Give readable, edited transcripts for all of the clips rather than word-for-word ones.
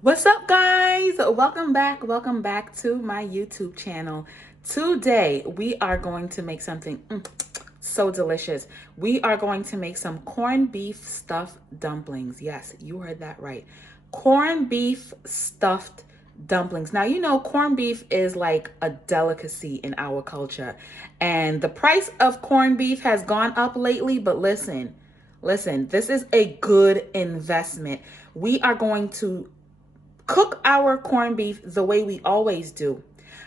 What's up, guys? Welcome back. Welcome back to my YouTube channel. Today, we are going to make something so delicious. We are going to make some corned beef stuffed dumplings. Yes, you heard that right. Corned beef stuffed dumplings. Now, you know, corned beef is like a delicacy in our culture. And the price of corned beef has gone up lately, but listen, this is a good investment. We are going to cook our corned beef the way we always do.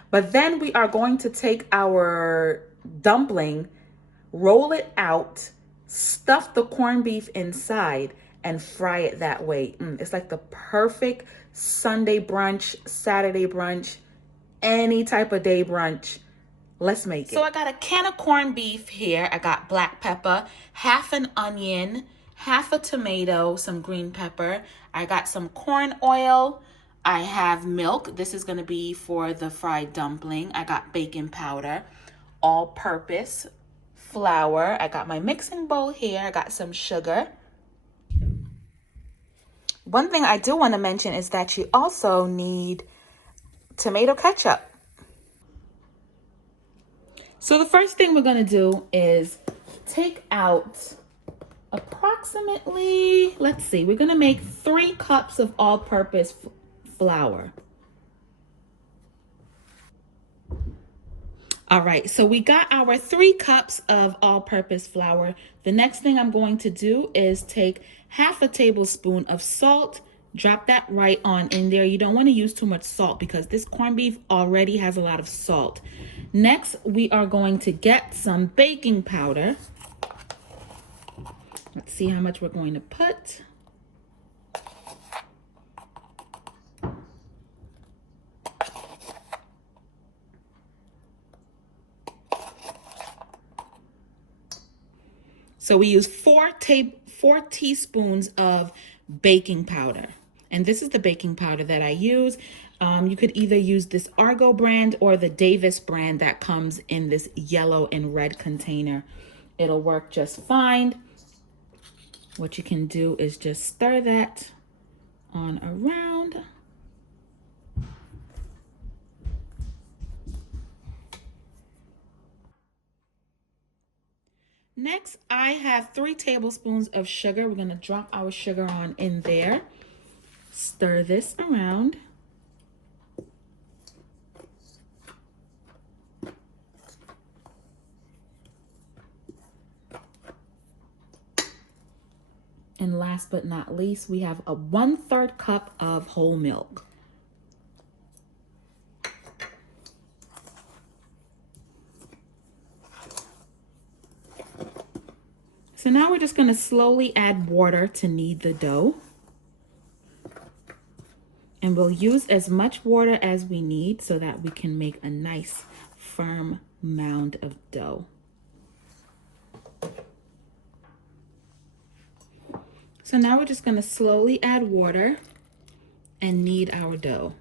But then we are going to take our dumpling, roll it out, stuff the corned beef inside, and fry it that way. It's like the perfect Sunday brunch, Saturday brunch, any type of day brunch. Let's make it. So I got a can of corned beef here. I got black pepper, half an onion, half a tomato, some green pepper. I got some corn oil. I have milk. This is going to be for the fried dumpling. I got baking powder, all-purpose flour. I got my mixing bowl here. I got some sugar. One thing I do want to mention is that you also need tomato ketchup. So the first thing we're going to do is take out approximately, let's see, we're going to make 3 cups of all-purpose flour. All right, so we got our 3 cups of all-purpose flour. The next thing I'm going to do is take half a tablespoon of salt, drop that right on in there. You don't want to use too much salt because this corned beef already has a lot of salt. Next, we are going to get some baking powder. Let's see how much we're going to put. So we use 4 teaspoons of baking powder. And this is the baking powder that I use. You could either use this Argo brand or the Davis brand that comes in this yellow and red container. It'll work just fine. What you can do is just stir that on around. Next, I have 3 tablespoons of sugar. We're going to drop our sugar on in there. Stir this around. And last but not least, we have a 1/3 cup of whole milk. So now we're just going to slowly add water to knead the dough. And we'll use as much water as we need so that we can make a nice firm mound of dough. So now we're just going to slowly add water and knead our dough.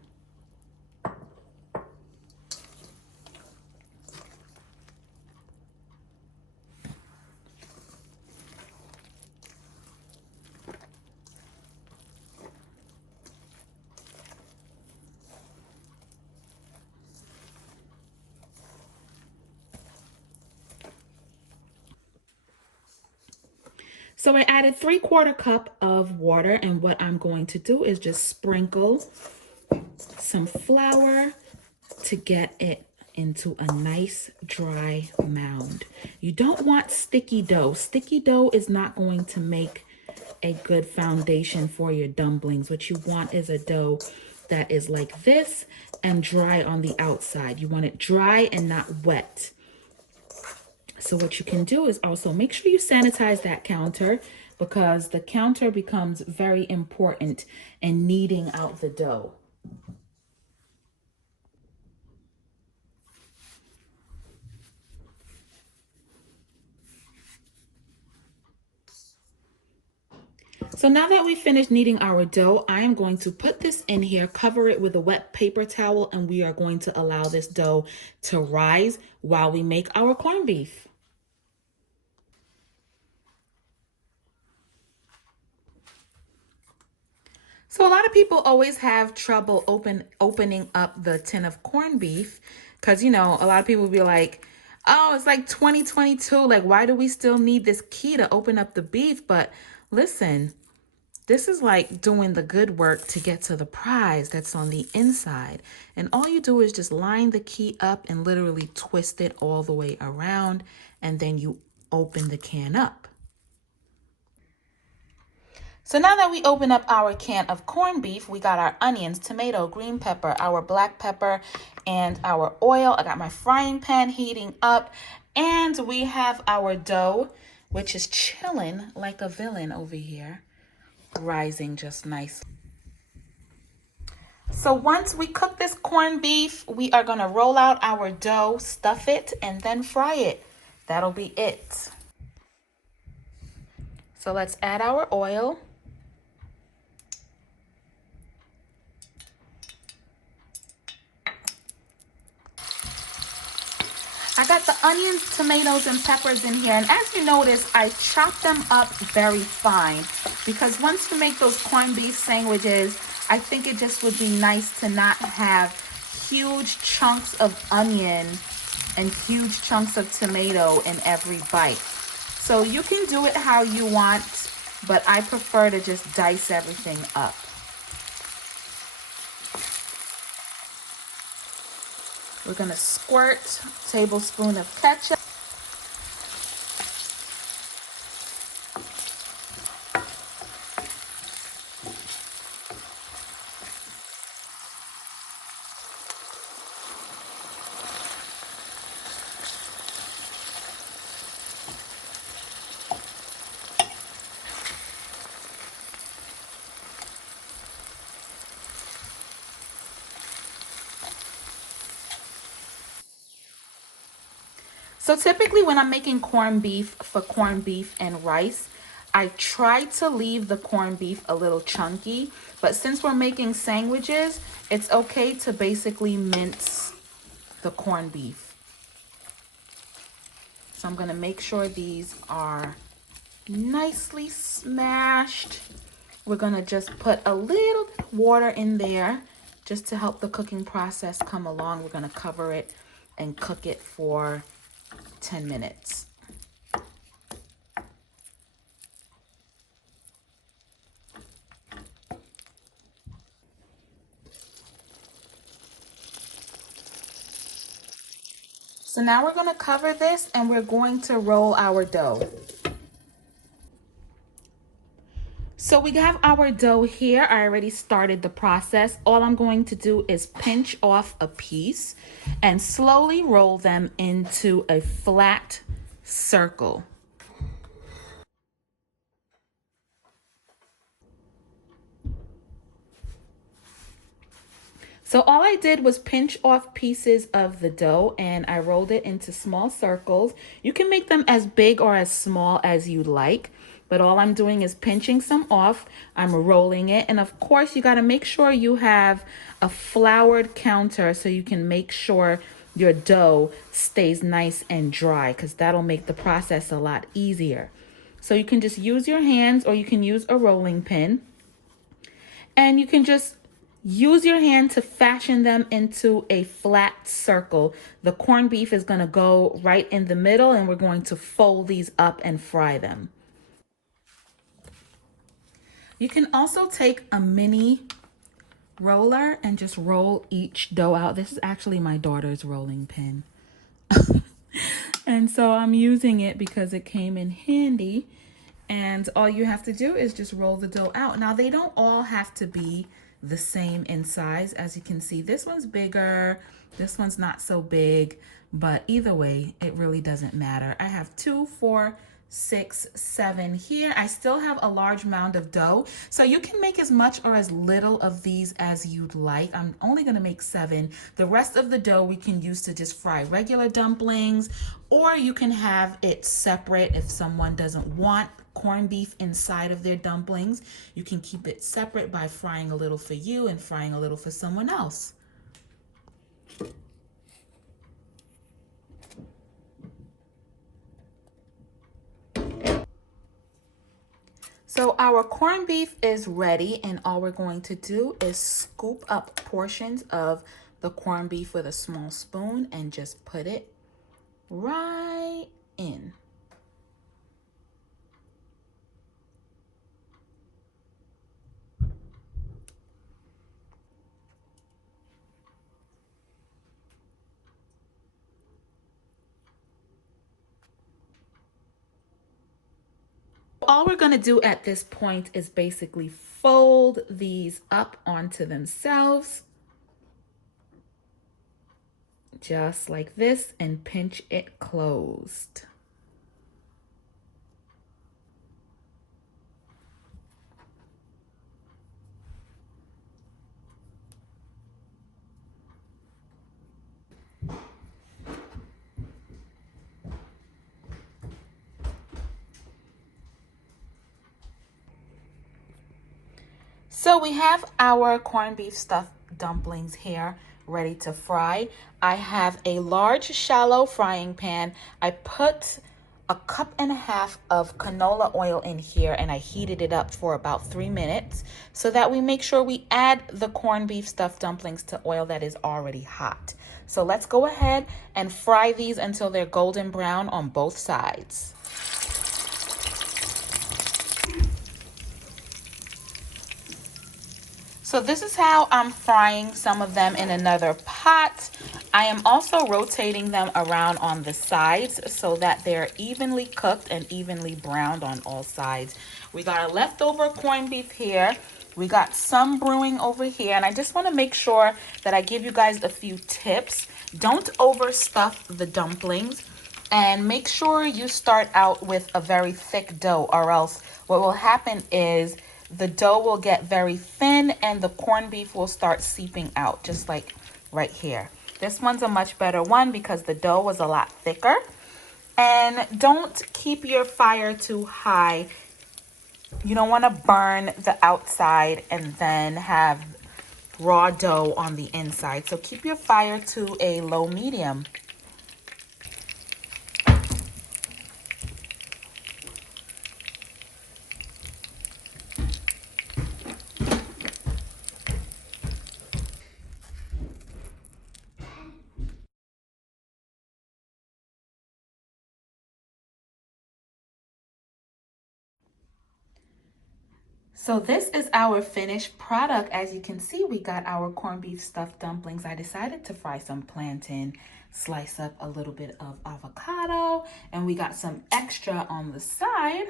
So I added 3/4 cup of water, and what I'm going to do is just sprinkle some flour to get it into a nice dry mound. You don't want sticky dough. Sticky dough is not going to make a good foundation for your dumplings. What you want is a dough that is like this and dry on the outside. You want it dry and not wet. So what you can do is also make sure you sanitize that counter because the counter becomes very important in kneading out the dough. So now that we finished kneading our dough, I am going to put this in here, cover it with a wet paper towel, and we are going to allow this dough to rise while we make our corned beef. So a lot of people always have trouble opening up the tin of corned beef because, you know, a lot of people will be like, oh, it's like 2022. Like, why do we still need this key to open up the beef? But listen, this is like doing the good work to get to the prize that's on the inside. And all you do is just line the key up and literally twist it all the way around. And then you open the can up. So now that we open up our can of corned beef, we got our onions, tomato, green pepper, our black pepper, and our oil. I got my frying pan heating up, and we have our dough, which is chilling like a villain over here, rising just nice. So once we cook this corned beef, we are gonna roll out our dough, stuff it, and then fry it. That'll be it. So let's add our oil. I got the onions, tomatoes, and peppers in here. And as you notice, I chopped them up very fine because once you make those corned beef sandwiches, I think it just would be nice to not have huge chunks of onion and huge chunks of tomato in every bite. So you can do it how you want, but I prefer to just dice everything up. We're gonna squirt a tablespoon of ketchup. So typically when I'm making corned beef for corned beef and rice, I try to leave the corned beef a little chunky, but since we're making sandwiches, it's okay to basically mince the corned beef. So I'm gonna make sure these are nicely smashed. We're gonna just put a little water in there just to help the cooking process come along. We're gonna cover it and cook it for 10 minutes. So now we're going to cover this and we're going to roll our dough. So we have our dough here. I already started the process. All I'm going to do is pinch off a piece and slowly roll them into a flat circle. So all I did was pinch off pieces of the dough and I rolled it into small circles. You can make them as big or as small as you like, but all I'm doing is pinching some off. I'm rolling it. And of course, you got to make sure you have a floured counter so you can make sure your dough stays nice and dry because that'll make the process a lot easier. So you can just use your hands or you can use a rolling pin. And you can just use your hand to fashion them into a flat circle. The corned beef is going to go right in the middle and we're going to fold these up and fry them. You can also take a mini roller and just roll each dough out. This is actually my daughter's rolling pin. And so I'm using it because it came in handy. And all you have to do is just roll the dough out. Now they don't all have to be the same in size. As you can see, this one's bigger, this one's not so big, but either way, it really doesn't matter. I have 2, 4, 6, 7 here. I still have a large mound of dough, so you can make as much or as little of these as you'd like. I'm only gonna make 7. The rest of the dough we can use to just fry regular dumplings, or you can have it separate if someone doesn't want corned beef inside of their dumplings. You can keep it separate by frying a little for you and frying a little for someone else. So our corned beef is ready, and all we're going to do is scoop up portions of the corned beef with a small spoon and just put it right in. All we're going to do at this point is basically fold these up onto themselves, just like this, and pinch it closed. So we have our corned beef stuffed dumplings here ready to fry. I have a large shallow frying pan. I put a cup and a half of canola oil in here, and I heated it up for about 3 minutes so that we make sure we add the corned beef stuffed dumplings to oil that is already hot. So let's go ahead and fry these until they're golden brown on both sides. So this is how I'm frying some of them in another pot. I am also rotating them around on the sides so that they're evenly cooked and evenly browned on all sides. We got a leftover corned beef here. We got some brewing over here, and I just want to make sure that I give you guys a few tips. Don't overstuff the dumplings, and make sure you start out with a very thick dough, or else what will happen is the dough will get very thin and the corned beef will start seeping out, just like right here. This one's a much better one because the dough was a lot thicker. And don't keep your fire too high. You don't want to burn the outside and then have raw dough on the inside. So keep your fire to a low medium. So this is our finished product. As you can see, we got our corned beef stuffed dumplings. I decided to fry some plantain, slice up a little bit of avocado, and we got some extra on the side.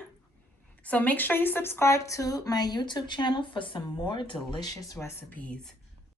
So make sure you subscribe to my YouTube channel for some more delicious recipes.